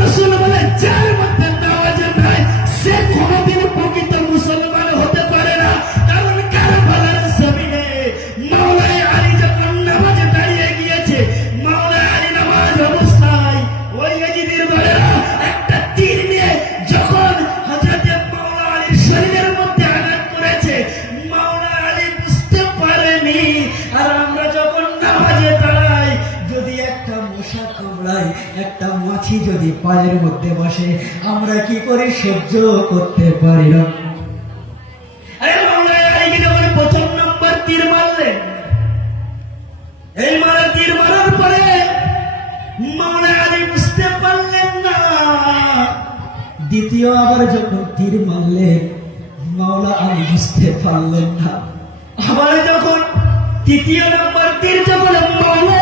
রাসূল বলে যার মধ্যে নামাজ নাই সে কোনোদিন প্রকৃত মুসলমান হতে পারে না। কারণ কারবালার জমিনে মাওলাই আলী যখন নামাজে দাঁড়িয়ে গিয়েছে, মাওলাই আলী নামাজ অবস্থায় ওই ইয়াজিদের দলেরা একটা তীর নিয়ে যখন হযরতে মাওলা আলীর শরীরের মধ্যে আঘাত করেছে, মাওলা আলী বুঝতে পারেনি। আর আমরা যখন নামাজে দাঁড়াই, যদি একটা মশা কামড়ায়, একটা মাছি যদি পায়ের মধ্যে বসে, আমরা কি করে সহ্য করতে পারি না? আরে মাওলা আলী যখন ১ম নম্বর তীর মারলেন, এই মারা তীর মারার পরে মাওলা আলী বুঝতে পারলেন না। দ্বিতীয় আবার যখন তীর মারলেন, মাওলা আলী বুঝতে পারলেন না। আবার যখন তৃতীয় নম্বর তীর যখন মাওলা